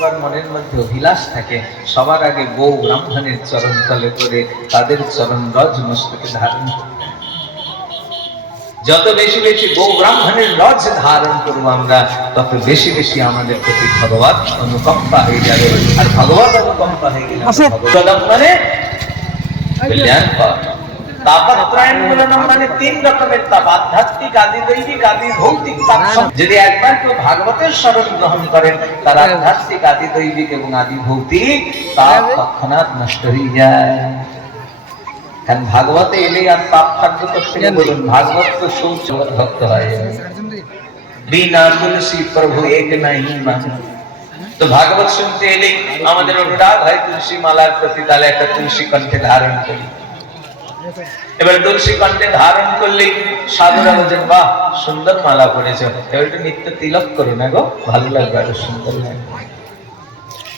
সবার মনের মধ্যে অভিলাষ থাকে। সবার আগে বউ ব্রাহ্মণের চরণ তলে করে তাদের চরণ রজ মস্তকে ধারণ যত বেশি বেশি বউ ব্রাহ্মণের রজ ধারণ করব আমরা তত বেশি বেশি আমাদের প্রতি ভগবান অনুকম্পা হয়ে যাবে। আর ভগবান অনুকম্পা হয়ে গেলে ভগবত মানে কল্যাণ পাওয়া। তাপত্রয়ণ মানে তিন রকমের তাপ আধ্যাত্মিক আদি দৈবিক আদি ভৌতিক তাপ যদি একবার কেউ ভাগবতের স্মরণ গ্রহণ করেন তার আধ্যাত্মিক আদি দৈবিক এবং আদি ভৌতিক তাপ তৎক্ষণাৎ নষ্ট হয়ে যায়। কারণ ভাগবতে এলেই আর পাপ থাকবে তো বলুন ভাগবত তো ভক্ত হয়। বিনা তুলসী প্রভু এক নাই মান তো ভাগবত শুনতে এলেই আমাদের অনুরাগ হয় তুলসী মালার প্রতি তাহলে একটা তুলসী কণ্ঠে ধারণ করি। এবার তুলসী কণ্ঠে ধারণ করলেই সাধুরা বলছেন বাহ, সুন্দর মালা পড়েছে। এবার একটু নিত্য তিলক করো না গো, ভালো লাগবে আরও সুন্দর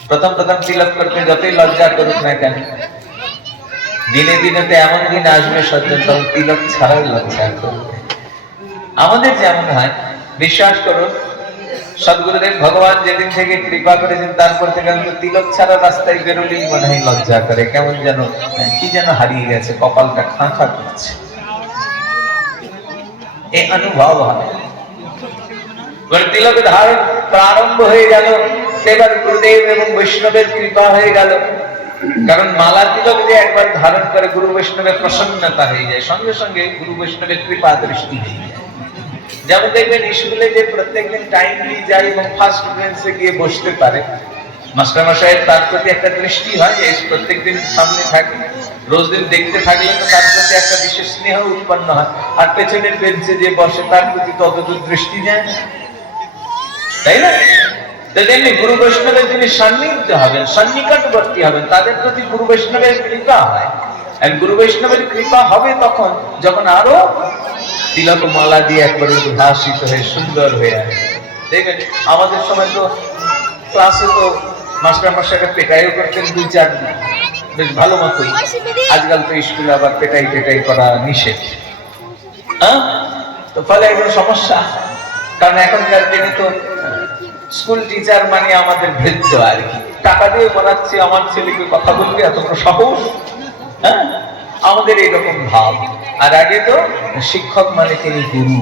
প্রথম প্রথম তিলক করতে যতই লজ্জা করুক না কেন, দিনে দিনে তো এমন দিন আসবে সজ্জন তখন তিলক ছাড়াই লজ্জা করবে। আমাদের যেমন হয়, বিশ্বাস করুন সদগুরুদেব ভগবান যেদিন থেকে কৃপা করেছেন, তারপর থেকে আমি তো তিলক ছাড়া রাস্তায় বেরোলেই মনে হয় লজ্জা করে। কেমন যেন, কি যেন হারিয়ে গেছে, কপালটা খাঁ খাঁ করছে। এই অনুভব হয়। তিলক ধারণ প্রারম্ভ হয়ে গেল। এবার গুরুদেব এবং বৈষ্ণবের কৃপা হয়ে গেল। কারণ মালা তিলক যে একবার ধারণ করে, গুরু বৈষ্ণবের প্রসন্নতা হয়ে যায়। সঙ্গে সঙ্গে গুরু বৈষ্ণবের কৃপা দৃষ্টি হয়ে যায়। যেমন দেখবেন স্কুলে যে প্রত্যেকদিন টাইমলি যায় এবং ফার্স্ট বেঞ্চে গিয়ে বসতে পারে। তার প্রতি একটা দৃষ্টি হয় যে প্রত্যেকদিন সামনে থাকে, রোজ দিন দেখতে থাকলে তো তার প্রতি একটা বিশেষ স্নেহ উৎপন্ন হয়। আর পেছনের বেঞ্চে যে বসে তার প্রতি ততদূর দৃষ্টি যায়। তাই না? গুরু বৈষ্ণবের যিনি সান্নিধ্য হবেন, সন্নিকটবর্তী হবেন, তাদের প্রতি গুরু বৈষ্ণবের কৃপা হয়। আর গুরু বৈষ্ণবের কৃপা হবে তখন যখন আরও তিলক মালা দিয়ে একবারে উদ্ভাসিত হয়ে, সুন্দর হয়ে আসে। দেখবেন আমাদের সময় তো ক্লাসে তো মাস্টার মাস্টারকে পেটাইও করতেন দুই চার দিন। বেশ ভালো মতোই। আজকাল তো স্কুলে আবার পেটাই পেটাই করা নিষেধ। হ্যাঁ? তো ফলে এখন সমস্যা। কারণ এখনকার দিনে তো স্কুল টিচার মানে আমাদের ভেদ্য আর কি। টাকা দিয়ে বলাচ্ছি, আমার ছেলেকে কথা বলবে এত সাহস। হ্যাঁ? আমাদের এরকম ভাব। আর আগে তো শিক্ষক মানে তিনি গুরু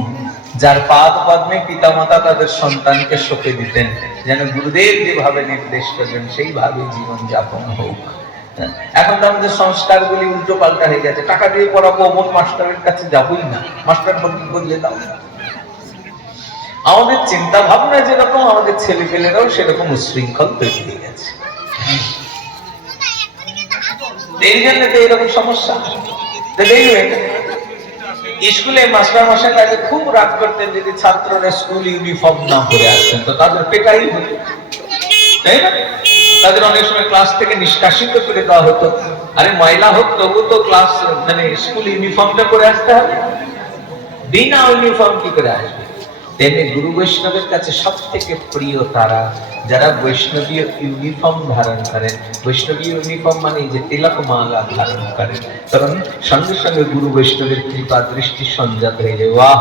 যার পাদ পদ্মে পিতামাতা তাদের সন্তানকে সঁপে দিতেন যেন গুরুদেব যেভাবে নির্দেশ করবেন সেইভাবে জীবন যাপন হোক। হ্যাঁ, এখন তো আমাদের সংস্কারগুলি উল্টো পাল্টা হয়ে গেছে। টাকা দিয়ে পড়াবো অমন মাস্টারের কাছে যাবই না। মাস্টার বলতে বললে দাও। আমাদের চিন্তা ভাবনা যেরকম আমাদের ছেলে পেলেরাও সেরকম উশৃঙ্খল তৈরি হয়ে গেছে। জন্য তো এরকম সমস্যা। দেখবেন স্কুলে মাস্টার মশাই আগে খুব রাগ করতেন যদি ছাত্ররা স্কুল ইউনিফর্ম না পরে আসতেন। তো তাদের পেটাই হতো তাই না? তাদের অনেক সময় ক্লাস থেকে নিষ্কাশিত করে দেওয়া হতো। আরে ময়লা হোক, তবু তো ক্লাস মানে স্কুল ইউনিফর্মটা পরে আসতে হবে। বিনা ইউনিফর্ম কি করে আসবে? তেমনি গুরু বৈষ্ণবের কাছে সব থেকে প্রিয় তারা, যারা বৈষ্ণবীয় ইউনিফর্ম ধারণ করেন। বৈষ্ণবীয় ইউনিফর্ম মানে যে তিলক মালা ধারণ করেন। কারণ সঙ্গে সঙ্গে গুরু বৈষ্ণবের কৃপা, দৃষ্টি সঞ্জাত হয়ে যায়। বাহ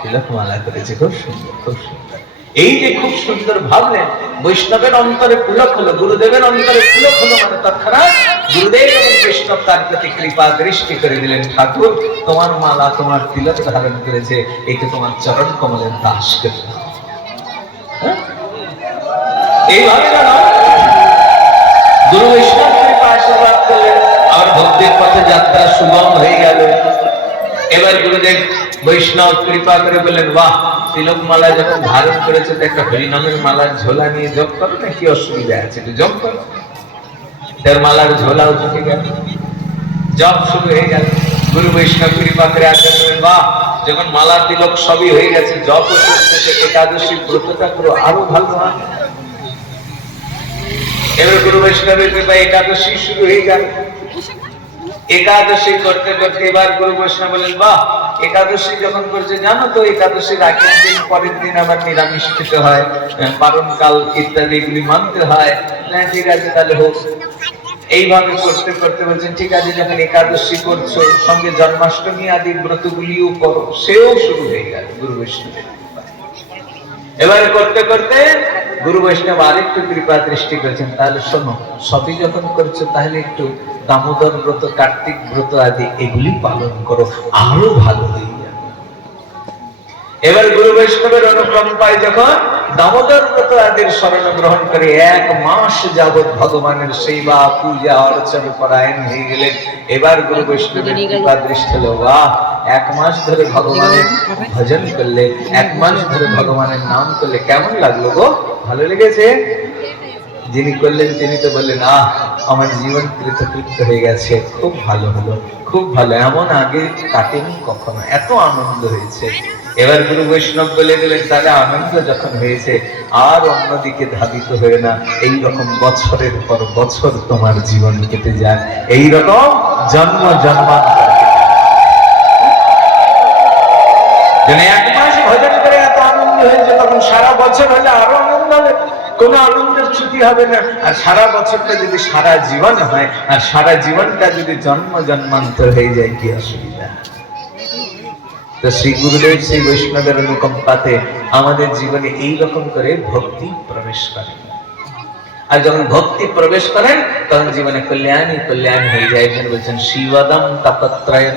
তিলক মালা করেছে, খুব সুন্দর খুব সুন্দর। এই যে খুব সুন্দর ভাবলেন বৈষ্ণবের অন্তরে পুলক হলো গুরুদেবের অন্তরে পুলক হলো মানে তৎক্ষণাৎ তার প্রতি কৃপা দৃষ্টি করে দিলেন ঠাকুর, তোমার মালা তোমার তিলক ধারণ করেছে একে তোমার চরণ কমলের দাস করে হ্যাঁ? বৈষ্ণব কৃপা করে বাহ, তিলক মালা যখন করেছে মালার ঝোলা নিয়ে করো অসুবিধা আছে? তার মালার গেল। জপ শুরু হয়ে গেল। গুরু বৈষ্ণব কৃপা করে আজ্ঞা করলেন বাহ যখন মালার তিলক সবই হয়ে গেছে জপ করতেছে একাদশী ব্রতটা পুরো আরও ভালো হয়। এবার গুরু বৈষ্ণবের কৃপা একাদশী শুরু হয়ে গেল। একাদশী করতে করতে এবার গুরু বৈষ্ণব বললেন বাহ একাদশী যখন করছে জানো তো একাদশীর আগের দিন পরের দিন আবার নিরামিষ খেতে হয় আহ, পারণকাল ইত্যাদি এগুলি মানতে হয়। হ্যাঁ ঠিক আছে তাহলে হোক। এইভাবে করতে করতে বলছেন, ঠিক আছে, যখন একাদশী করছ, সঙ্গে জন্মাষ্টমী আদি ব্রতগুলিও করো। সেও শুরু হয়ে গেল গুরু বৈষ্ণবের। এবারে করতে করতে গুরু বৈষ্ণব আরেকটু কৃপা দৃষ্টি করেছেন। তাহলে শোনো সবই যখন করছ, তাহলে একটু দামোদর ব্রত, কার্তিক ব্রত আদি, এগুলি পালন করো, আরও ভালো হয়ে যাবে এবার গুরু বৈষ্ণবের অনুকম্পায় যখন দামোদর ব্রত আদির শরণ গ্রহণ করে এক মাস যাবৎ ভগবানের সেবা পূজা অর্চনা পরায়ণ হয়ে গেলেন। এবার গুরু বৈষ্ণবের কৃপা দৃষ্টি হলো বাহ এক মাস ধরে ভগবানের ভজন করলে এক মাস ধরে ভগবানের নাম করলে কেমন লাগল গো? ভালো লেগেছে? যিনি করলেন তিনি তো বললেন আহ আমার জীবন কৃতকৃত্য হয়ে গেছে খুব ভালো হলো খুব ভালো। এমন আগে কাটেনি কখনো এত আনন্দ হয়েছে। এবার গুরু বৈষ্ণব বলে দিলেন, তাহলে আনন্দ যখন হয়েছে, আর অন্যদিকে ধাবিত হয়ে না এই রকম বছরের পর বছর তোমার জীবন কেটে যায়। এই রকম জন্ম জন্মান্তর কেটে যায়। যেন এক মাস ভজন করে এত আনন্দ হয়েছে, তখন সারা বছর হলে আরও আনন্দ হবে। কোনো আনন্দের ছুটি হবে না। আর সারা বছরটা যদি সারা জীবন হয়, আর সারা জীবনটা যদি জন্ম জন্মান্তর হয়ে যায়, কি অসুবিধা? তো শ্রী গুরুদেব, শ্রী বৈষ্ণবের অনুকম্পাতে আমাদের জীবনে এই রকম করে ভক্তি প্রবেশ করে। আর যখন ভক্তি প্রবেশ করেন, তখন জীবনে কল্যাণই কল্যাণ হয়ে যায়। বলছেন, শিবদম তপত্রয়ন